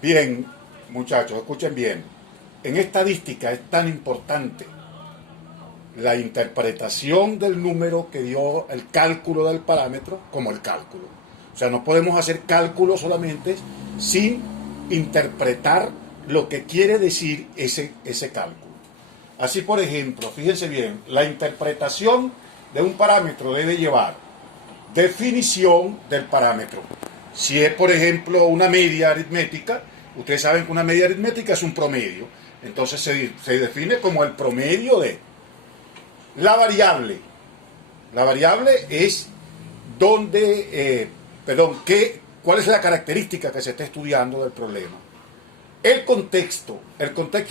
Bien, muchachos, escuchen bien. En estadística es tan importante la interpretación del número que dio el cálculo del parámetro como el cálculo. O sea, no podemos hacer cálculo solamente sin interpretar lo que quiere decir ese cálculo. Así, por ejemplo, fíjense bien, la interpretación de un parámetro debe llevar definición del parámetro. Si es, por ejemplo, una media aritmética, ustedes saben que una media aritmética es un promedio. Entonces se define como el promedio de la variable. La variable es donde, cuál es la característica que se está estudiando del problema. El contexto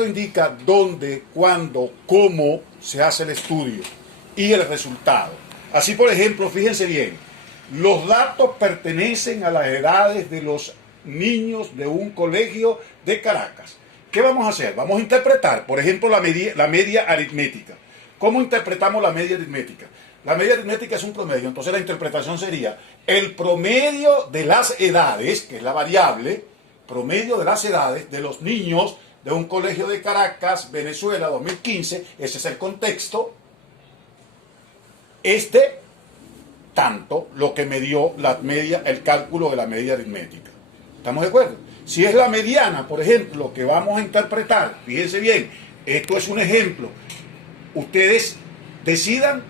indica dónde, cuándo, cómo se hace el estudio y el resultado. Así, por ejemplo, fíjense bien, los datos pertenecen a las edades de los niños de un colegio de Caracas. ¿Qué vamos a hacer? Vamos a interpretar, por ejemplo, la media aritmética. ¿Cómo interpretamos la media aritmética? La media aritmética es un promedio, entonces la interpretación sería el promedio de las edades, que es la variable, promedio de las edades de los niños de un colegio de Caracas, Venezuela, 2015, ese es el contexto, tanto lo que me dio el cálculo de la media aritmética. ¿Estamos de acuerdo? Si es la mediana, por ejemplo, que vamos a interpretar, fíjense bien, esto es un ejemplo, ustedes decidan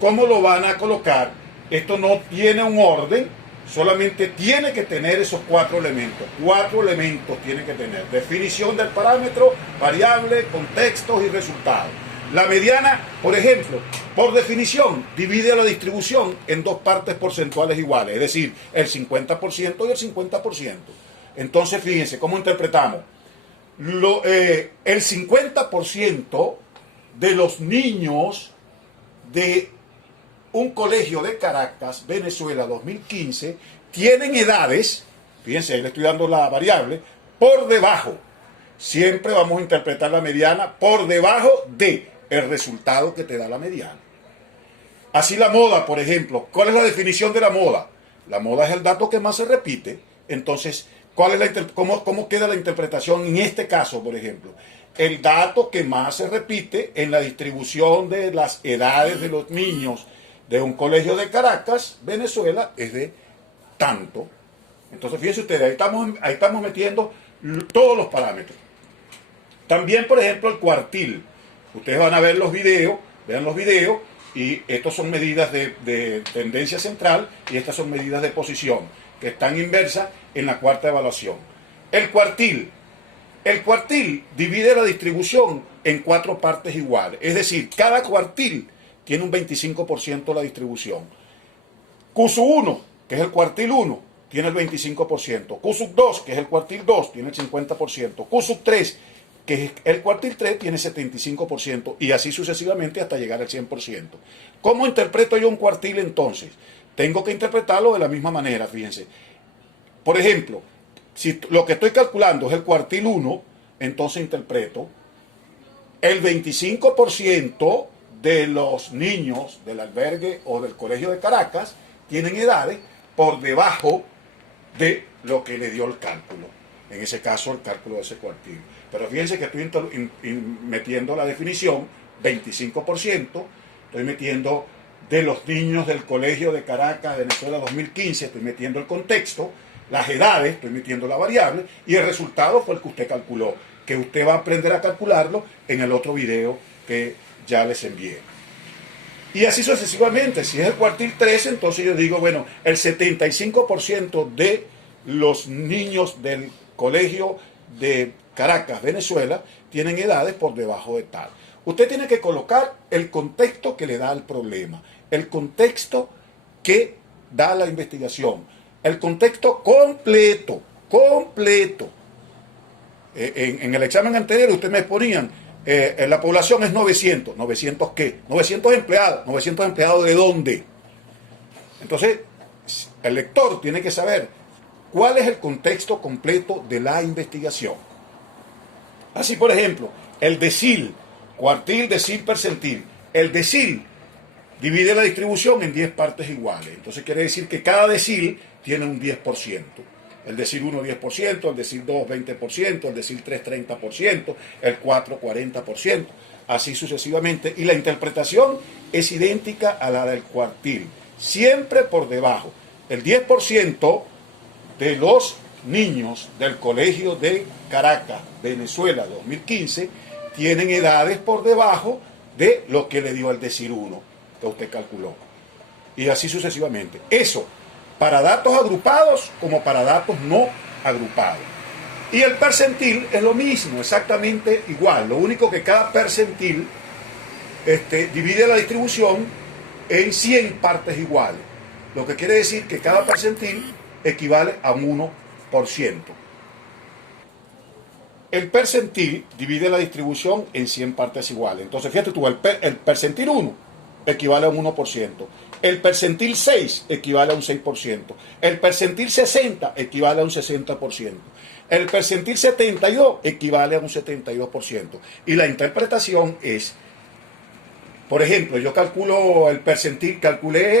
cómo lo van a colocar. Esto no tiene un orden, solamente tiene que tener esos 4 elementos. 4 elementos tiene que tener: definición del parámetro, variable, contextos y resultados. La mediana, por ejemplo, por definición, divide la distribución en 2 partes porcentuales iguales, es decir, el 50% y el 50%. Entonces, fíjense, ¿cómo interpretamos? El 50% de los niños de un colegio de Caracas, Venezuela, 2015, tienen edades, fíjense, ahí le estoy dando la variable, por debajo. Siempre vamos a interpretar la mediana por debajo de el resultado que te da la mediana. Así la moda, por ejemplo. ¿Cuál es la definición de la moda? La moda es el dato que más se repite. Entonces, ¿cómo queda la interpretación en este caso, por ejemplo? El dato que más se repite en la distribución de las edades de los niños de un colegio de Caracas, Venezuela, es de tanto. Entonces, fíjense ustedes, ahí estamos metiendo todos los parámetros. También, por ejemplo, el cuartil. Ustedes van a ver los videos, vean los videos, y estos son medidas de tendencia central y estas son medidas de posición, que están inversas en la cuarta evaluación. El cuartil divide la distribución en 4 partes iguales, es decir, cada cuartil tiene un 25% de la distribución. Q1, que es el cuartil 1, tiene el 25%. Q2, que es el cuartil 2, tiene el 50%. Q3, que es el cuartil 3, tiene 75%, y así sucesivamente hasta llegar al 100%. ¿Cómo interpreto yo un cuartil entonces? Tengo que interpretarlo de la misma manera, fíjense. Por ejemplo, si lo que estoy calculando es el cuartil 1, entonces interpreto el 25% de los niños del albergue o del colegio de Caracas tienen edades por debajo de lo que le dio el cálculo. En ese caso, el cálculo de ese cuartil. Pero fíjense que estoy metiendo la definición, 25%, estoy metiendo de los niños del colegio de Caracas, Venezuela 2015, estoy metiendo el contexto, las edades, estoy metiendo la variable, y el resultado fue el que usted calculó, que usted va a aprender a calcularlo en el otro video que ya les envié. Y así sucesivamente. Si es el cuartil 3, entonces yo digo, bueno, el 75% de los niños del colegio de Caracas, Venezuela, tienen edades por debajo de tal. Usted tiene que colocar el contexto que le da el problema, el contexto que da la investigación, el contexto completo. En el examen anterior ustedes me ponían, la población es 900. ¿900 qué? 900 empleados. ¿900 empleados de dónde? Entonces, el lector tiene que saber cuál es el contexto completo de la investigación. Así, por ejemplo, el decil, cuartil, decil, percentil. El decil divide la distribución en 10 partes iguales. Entonces quiere decir que cada decil tiene un 10%. El decir 1, 10%, el decir 2, 20%, el decir 3, 30%, el 4, 40%, así sucesivamente. Y la interpretación es idéntica a la del cuartil, siempre por debajo. El 10% de los niños del Colegio de Caracas, Venezuela 2015, tienen edades por debajo de lo que le dio el decir 1, que usted calculó. Y así sucesivamente. Eso, para datos agrupados como para datos no agrupados. Y el percentil es lo mismo, exactamente igual. Lo único que cada percentil divide la distribución en 100 partes iguales. Lo que quiere decir que cada percentil equivale a un 1%. El percentil divide la distribución en 100 partes iguales. Entonces, fíjate tú, el percentil 1 equivale a un 1%. El percentil 6 equivale a un 6%. El percentil 60 equivale a un 60%. El percentil 72 equivale a un 72%. Y la interpretación es, por ejemplo, yo calculé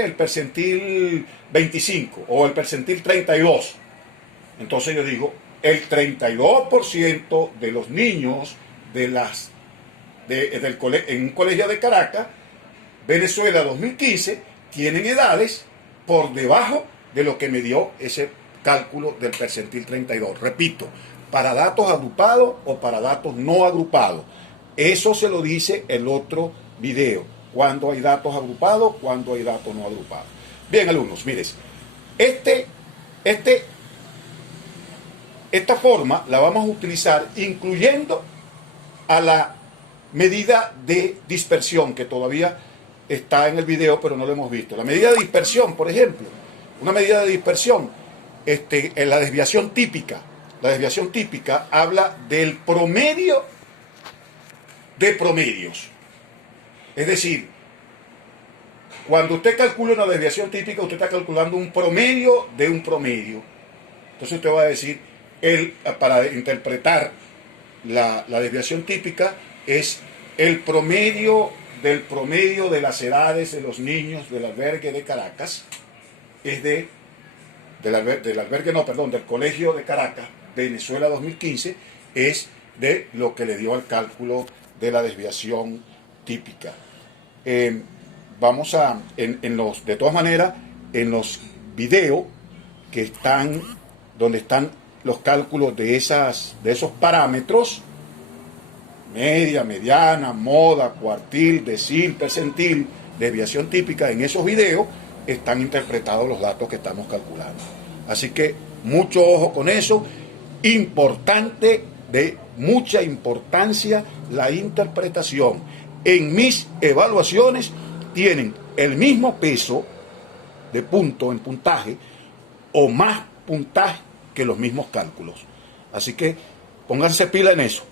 el percentil 25 o el percentil 32. Entonces yo digo, el 32% de los niños en un colegio de Caracas, Venezuela 2015, tienen edades por debajo de lo que me dio ese cálculo del percentil 32. Repito, para datos agrupados o para datos no agrupados. Eso se lo dice el otro video. Cuando hay datos agrupados, cuando hay datos no agrupados. Bien, alumnos, mires. Esta forma la vamos a utilizar incluyendo a la medida de dispersión, que todavía está en el video, pero no lo hemos visto. La medida de dispersión, por ejemplo, una medida de dispersión, en la desviación típica. La desviación típica habla del promedio de promedios. Es decir, cuando usted calcula una desviación típica, usted está calculando un promedio de un promedio. Entonces usted va a decir, para interpretar la desviación típica, es el promedio de las edades de los niños del albergue de Caracas, del Colegio de Caracas, Venezuela 2015, es de lo que le dio al cálculo de la desviación típica. De todas maneras, en los videos que están, donde están los cálculos de esos parámetros, media, mediana, moda, cuartil, decil, percentil, desviación típica, en esos videos están interpretados los datos que estamos calculando. Así que mucho ojo con eso. Importante, de mucha importancia, la interpretación. En mis evaluaciones tienen el mismo peso de punto en puntaje o más puntaje que los mismos cálculos. Así que pónganse pila en eso.